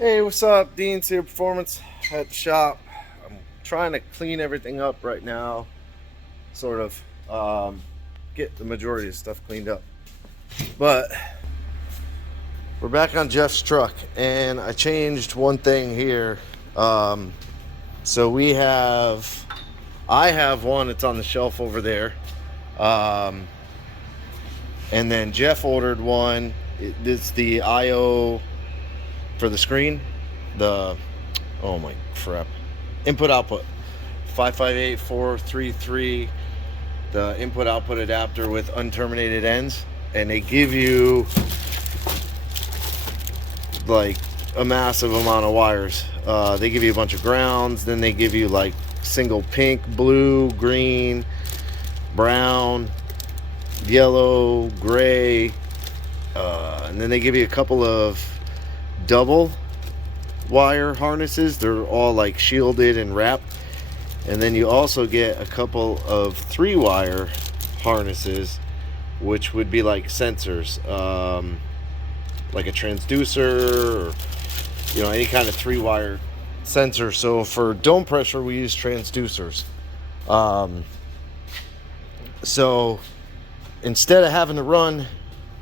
Hey, what's up? Dean's here, Performance at the shop. I'm trying to clean everything up right now, sort of get the majority of stuff cleaned up. But we're back on Jeff's truck, and I changed one thing here. So I have one that's on the shelf over there, and then Jeff ordered one. It's the IO for the screen, oh my crap, input output 558433, the input output adapter with unterminated ends, and they give you like a massive amount of wires. They give you a bunch of grounds, then they give you like single pink, blue, green, brown, yellow, gray, and then they give you a couple of double wire harnesses. They're all like shielded and wrapped, and then you also get a couple of 3-wire harnesses, which would be like sensors, like a transducer, or any kind of 3-wire sensor. So for dome pressure we use transducers. So instead of having to run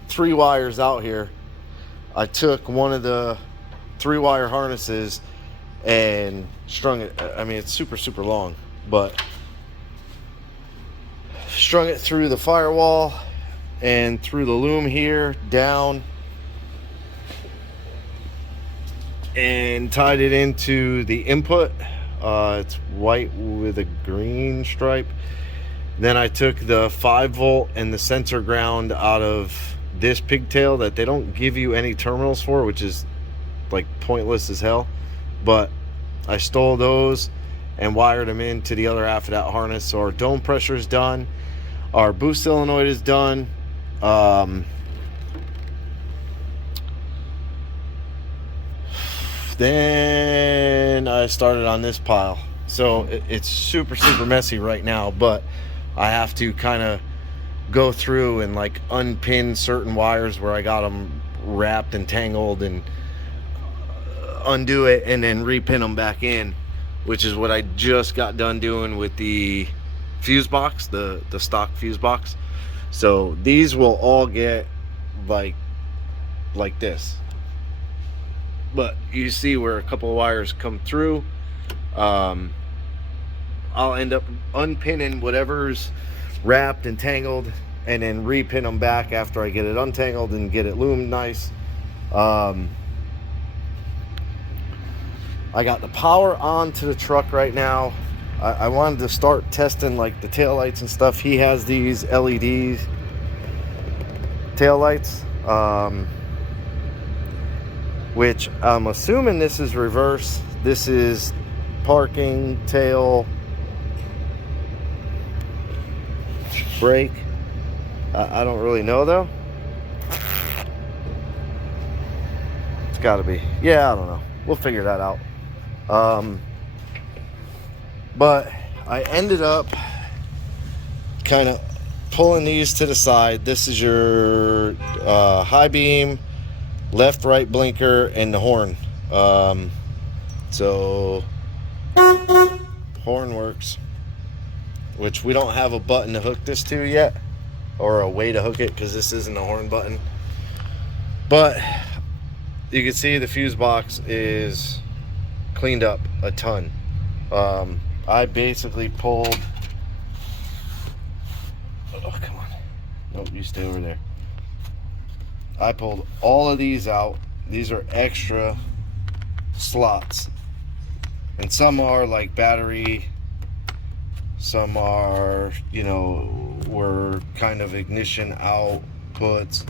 3 wires out here, I took one of the 3-wire harnesses and strung it. I mean, it's super long, but strung it through the firewall and through the loom here down, and tied it into the input. It's white with a green stripe. Then I took the 5-volt and the sensor ground out of this pigtail that they don't give you any terminals for, which is like pointless as hell, but I stole those and wired them into the other half of that harness. So our dome pressure is done, our boost solenoid is done. Then I started on this pile, so it's super messy right now, but I have to kind of go through and like unpin certain wires where I got them wrapped and tangled, and undo it and then repin them back in, which is what I just got done doing with the fuse box, the stock fuse box. So these will all get like this, but you see where a couple of wires come through. I'll end up unpinning whatever's wrapped and tangled, and then repin them back after I get it untangled and get it loomed nice. I got the power on to the truck right now. I wanted to start testing like the tail lights and stuff. He has these LED tail lights, which I'm assuming this is reverse. This is parking, tail, brake. I don't really know though. It's got to be. Yeah, I don't know. We'll figure that out. But I ended up kind of pulling these to the side. This is your high beam, left, right blinker, and the horn. So horn works, which we don't have a button to hook this to yet, or a way to hook it, because this isn't a horn button. But you can see the fuse box is cleaned up a ton. I basically pulled, oh come on, nope, you stay over there. I pulled all of these out. These are extra slots, and some are like battery, some are, were kind of ignition outputs,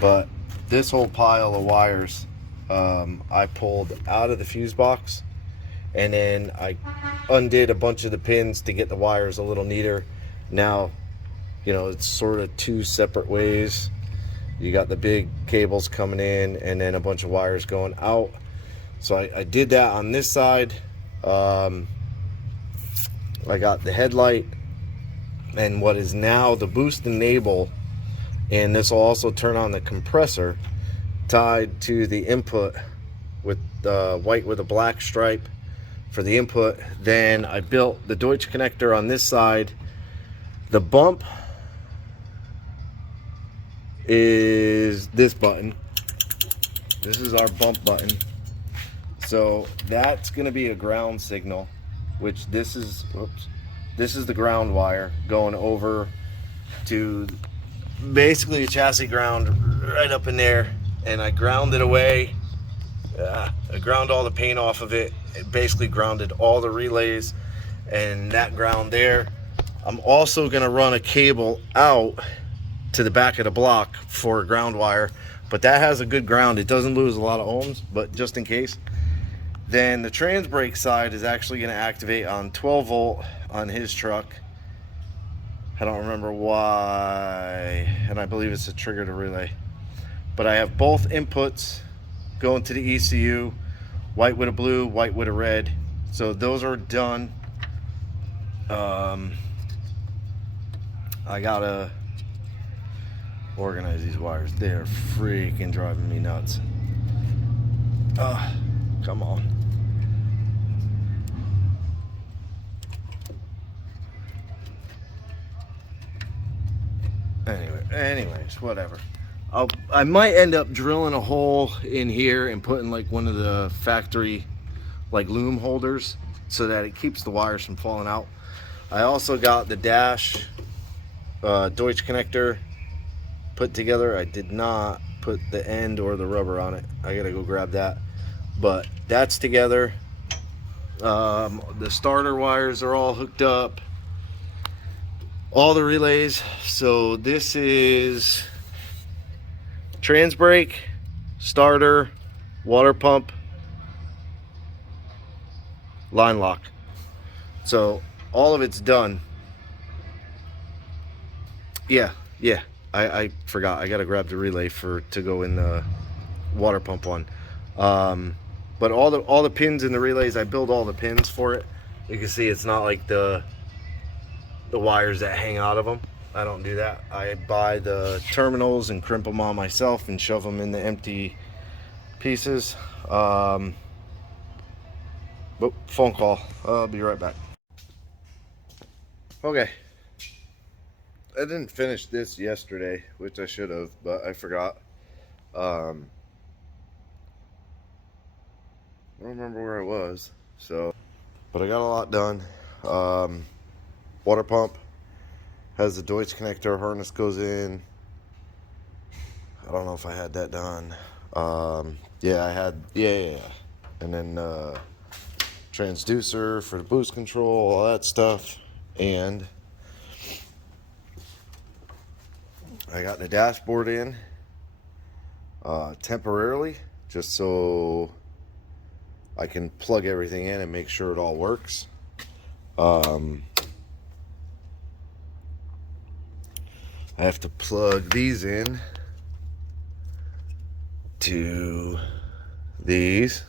but this whole pile of wires I pulled out of the fuse box, and then I undid a bunch of the pins to get the wires a little neater. Now, it's sort of 2 separate ways. You got the big cables coming in, and then a bunch of wires going out. So I did that on this side. I got the headlight and what is now the boost enable, and this will also turn on the compressor, tied to the input with white with a black stripe for the input. Then I built the Deutsch connector on this side. The bump is this button. This is our bump button. So that's going to be a ground signal, which this is, oops, this is the ground wire going over to basically a chassis ground right up in there. And I ground it away. I ground all the paint off of it. It basically grounded all the relays and that ground there. I'm also going to run a cable out to the back of the block for a ground wire, but that has a good ground. It doesn't lose a lot of ohms, but just in case. Then the trans brake side is actually going to activate on 12 volt on his truck. I don't remember why, and I believe it's a trigger to relay. But I have both inputs going to the ECU, white with a blue, white with a red. So those are done. I gotta organize these wires. They're freaking driving me nuts. Come on. Anyways, whatever. I might end up drilling a hole in here and putting like one of the factory like loom holders so that it keeps the wires from falling out. I also got the dash Deutsch connector put together. I did not put the end or the rubber on it. I gotta go grab that, but that's together. The starter wires are all hooked up, all the relays. So this is trans brake, starter, water pump, line lock. So all of it's done. Yeah, I forgot. I gotta grab the relay to go in the water pump one. But all the pins in the relays, I build all the pins for it. You can see it's not like the wires that hang out of them. I don't do that. I buy the terminals and crimp them on myself and shove them in the empty pieces. Oh, phone call. I'll be right back. Okay. I didn't finish this yesterday, which I should have, but I forgot. I don't remember where I was, so, but I got a lot done. Water pump has the Deutsch connector, harness goes in. I don't know if I had that done. Yeah, I had, yeah. And then transducer for the boost control, all that stuff. And I got the dashboard in temporarily, just so I can plug everything in and make sure it all works. I have to plug these in to these,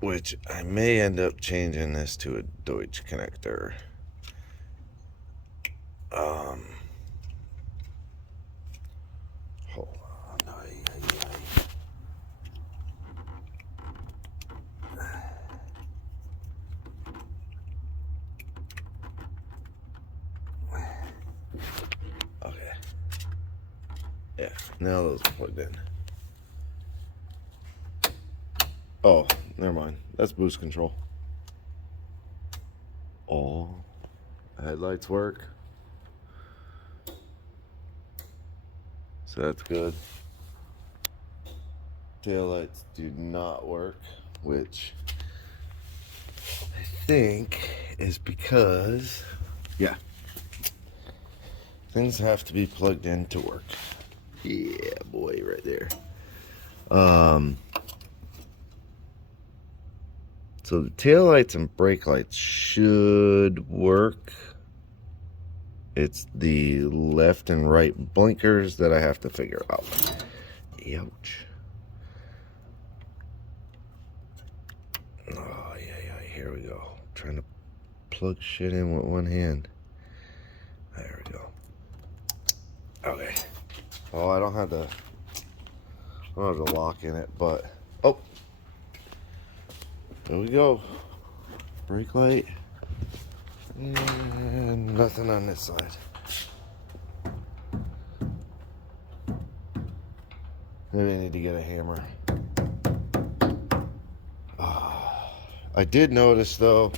which I may end up changing this to a Deutsch connector. Hold on. Okay. Yeah, now those are plugged in. Oh, never mind. That's boost control. All headlights work. So that's good. Taillights do not work, which I think is because, yeah, things have to be plugged in to work. Yeah, boy, right there. So the taillights and brake lights should work. It's the left and right blinkers that I have to figure out. Ouch. Oh, yeah, here we go. Trying to plug shit in with one hand. There we go. Okay. Oh, I don't have the I don't have a lock in it, but oh, there we go. Brake light. And nothing on this side. Maybe I need to get a hammer. I did notice though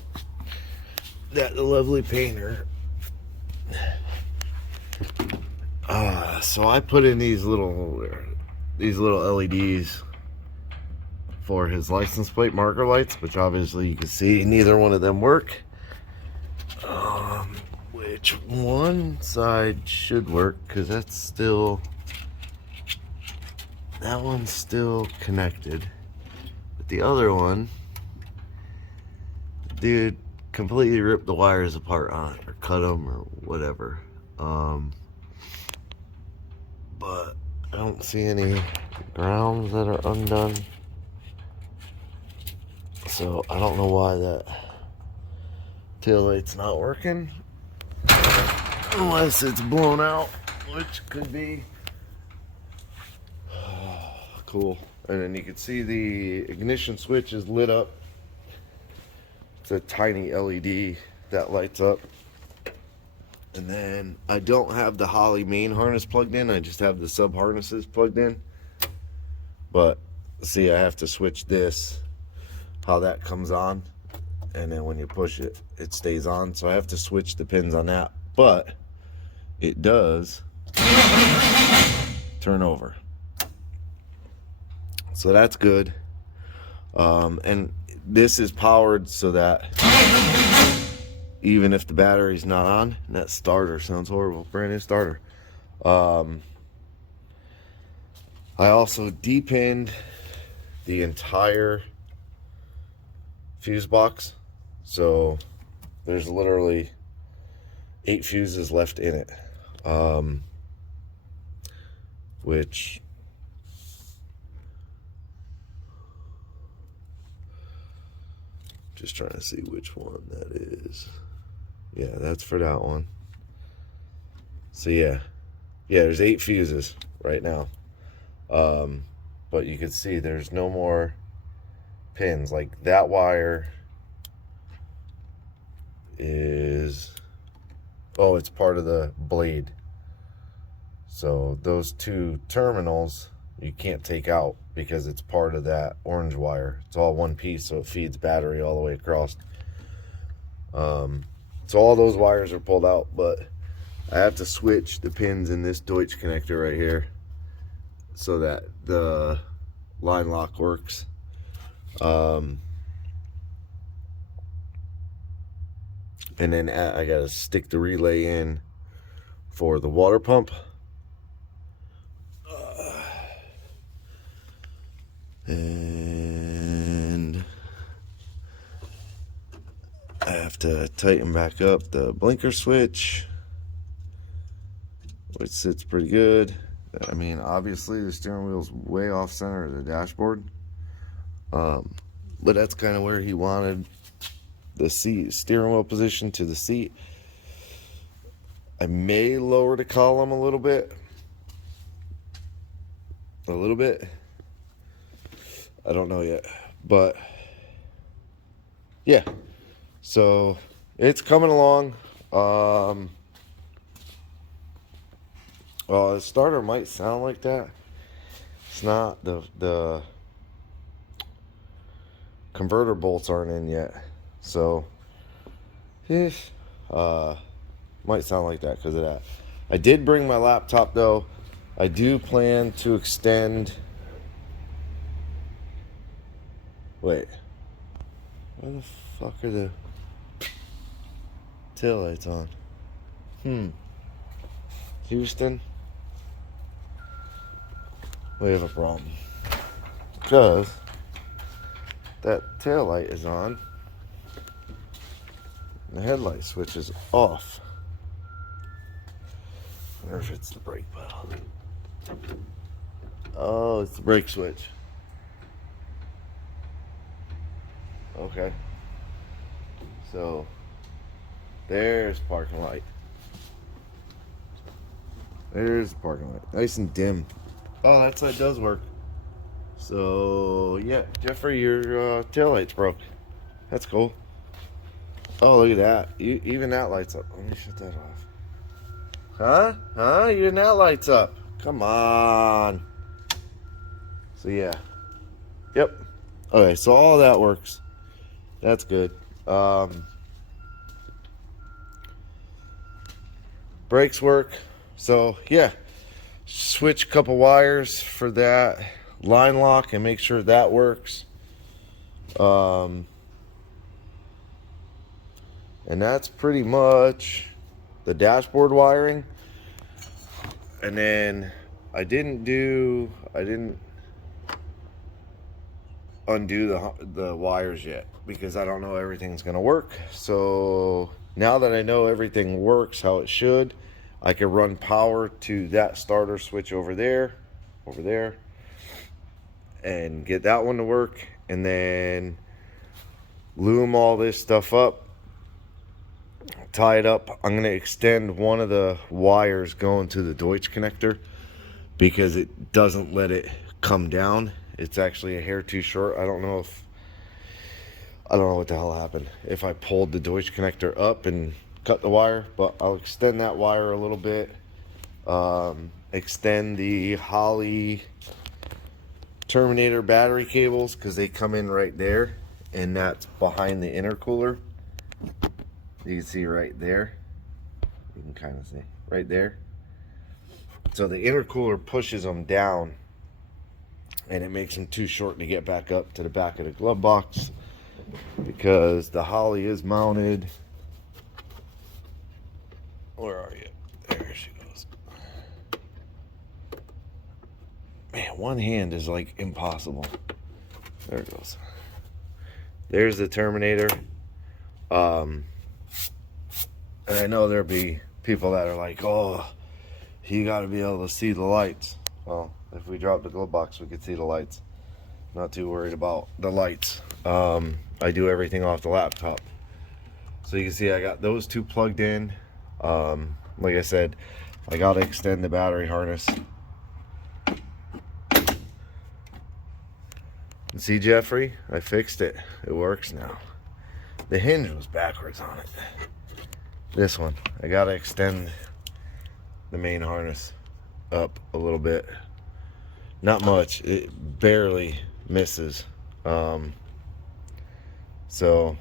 that the lovely painter. So I put in these little LEDs for his license plate marker lights, which obviously you can see neither one of them work. Which one side should work, because that one's still connected, but the other one, dude completely ripped the wires apart on it, or cut them or whatever. But I don't see any grounds that are undone, so I don't know why that taillight's not working, unless it's blown out, which could be. Cool. And then you can see the ignition switch is lit up. It's a tiny LED that lights up. And then I don't have the Holley main harness plugged in, I just have the sub harnesses plugged in. But see, I have to switch this, how that comes on, and then when you push it, it stays on. So I have to switch the pins on that, but it does turn over, so that's good. And this is powered so that even if the battery's not on, and that starter sounds horrible, brand new starter. I also depinned the entire fuse box, so there's literally 8 fuses left in it, which just trying to see which one that is. Yeah, that's for that one. So yeah, there's 8 fuses right now. But you can see there's no more pins. Like that wire is, oh, it's part of the blade. So those 2 terminals you can't take out because it's part of that orange wire. It's all one piece, so it feeds battery all the way across. So all those wires are pulled out, but I have to switch the pins in this Deutsch connector right here so that the line lock works. And then I gotta stick the relay in for the water pump. And I have to tighten back up the blinker switch, which sits pretty good. I mean, obviously the steering wheel's way off center of the dashboard, but that's kind of where he wanted the steering wheel position to the seat. I may lower the column a little bit. I don't know yet, but yeah, so it's coming along. Well, the starter might sound like that. It's not. The converter bolts aren't in yet, so might sound like that because of that. I did bring my laptop though. I do plan to extend. Wait, where the fuck are the taillights on? Houston, we have a problem, because that taillight is on, the headlight switch is off. I wonder if it's the brake pedal. Oh, it's the brake switch. Okay, so there's parking light. There's the parking light, nice and dim. Oh, that side does work. So yeah, Jeffrey, your taillight's broke. That's cool. Oh, look at that. Even that lights up. Let me shut that off. Huh? Even that lights up. Come on. So yeah. Yep. Okay, so all that works. That's good. Brakes work. So yeah. Switch a couple wires for that line lock and make sure that works. And that's pretty much the dashboard wiring. And then I didn't undo the wires yet because I don't know everything's gonna work. So now that I know everything works how it should, I can run power to that starter switch over there, and get that one to work, and then loom all this stuff up, tie it up. I'm gonna extend one of the wires going to the Deutsch connector because it doesn't let it come down. It's actually a hair too short. I don't know what the hell happened. If I pulled the Deutsch connector up and cut the wire, but I'll extend that wire a little bit. Extend the Holley Terminator battery cables because they come in right there, and that's behind the intercooler. You can see right there. You can kind of see right there. So the intercooler pushes them down, and it makes them too short to get back up to the back of the glove box because the Holley is mounted. Where are you? There she goes. Man, one hand is like impossible. There it goes. There's the Terminator. And I know there'll be people that are like, oh, you got to be able to see the lights. Well, if we drop the glove box, we could see the lights. Not too worried about the lights. I do everything off the laptop. So you can see I got those two plugged in. Like I said, I got to extend the battery harness. And see, Jeffrey, I fixed it. It works now. The hinge was backwards on it. This one, I got to extend the main harness up a little bit. Not much. It barely misses. So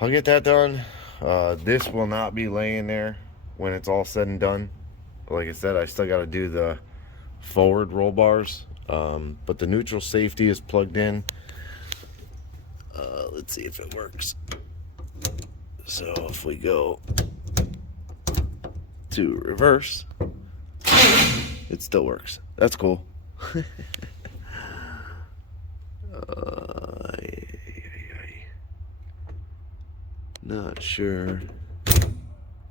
I'll get that done. This will not be laying there when it's all said and done. Like I said, I still got to do the forward roll bars, but the neutral safety is plugged in. Let's see if it works. So if we go to reverse, it still works. That's cool. Not sure.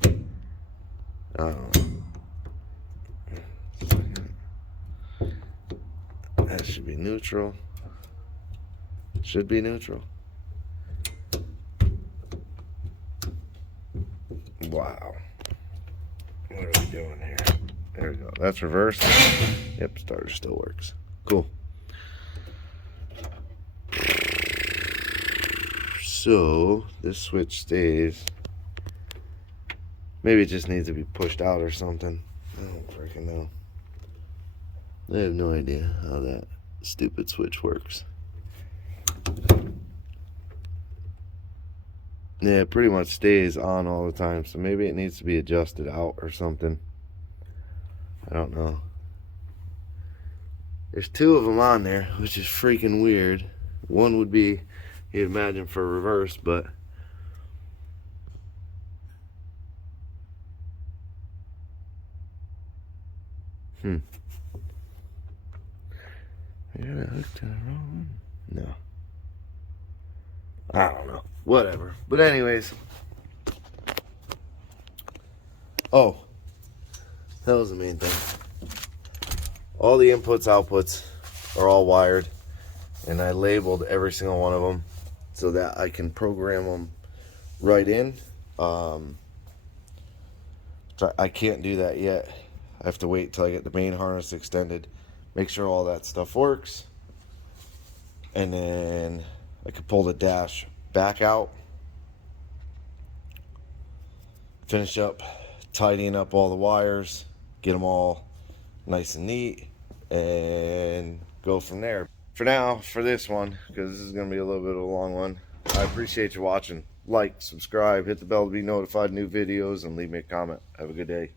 I don't know. That should be neutral. Should be neutral. Wow. What are we doing here? There we go. That's reversed. Yep, starter still works. Cool. So this switch stays. Maybe it just needs to be pushed out or something. I don't freaking know. I have no idea how that stupid switch works. Yeah, it pretty much stays on all the time, so maybe it needs to be adjusted out or something. I don't know. There's two of them on there, which is freaking weird. One would be, you'd imagine, for reverse, but I got it hooked to the wrong one. No. I don't know. Whatever. But anyways. Oh. That was the main thing. All the inputs, outputs are all wired. And I labeled every single one of them so that I can program them right in. So I can't do that yet. I have to wait till I get the main harness extended, make sure all that stuff works. And then I could pull the dash back out, finish up tidying up all the wires, get them all nice and neat, and go from there. For now, for this one, because this is going to be a little bit of a long one, I appreciate you watching. Like, subscribe, hit the bell to be notified of new videos, and leave me a comment. Have a good day.